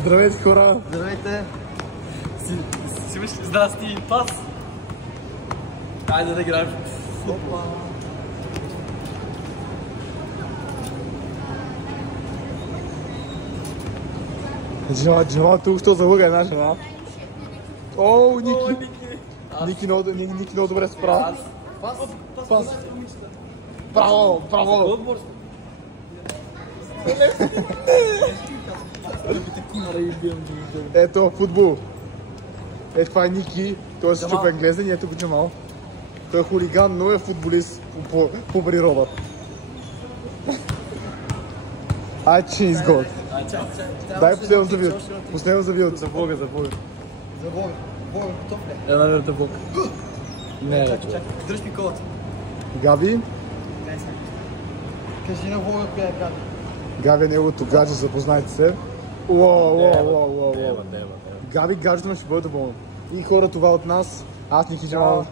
Здравейте, хора! Здравейте! Си мислиш, здрасти, пас! Айде да играем. Опа! Жена тук що залъга една жена. О, Ники! Ники много добре справа. Пас! Браво! Браво! Ето, футбол. Ето това е Ники, той се чупен глезен и ето го Джамал. Той е хулиган, но е футболист по природа. Ай, че изгод. Дай последно завият. Последно завият. За Бога. За Бога. Бога, готов ли? Една верта Бог. Не, Чакай, дръж ми колата. Габи. Кажи на Бога коя е Габи. Габи е неговото гадже, запознайте се. Уау. Габи, гаджето ще бъде доволно. И хора, това от нас. Аз Ники Джамал.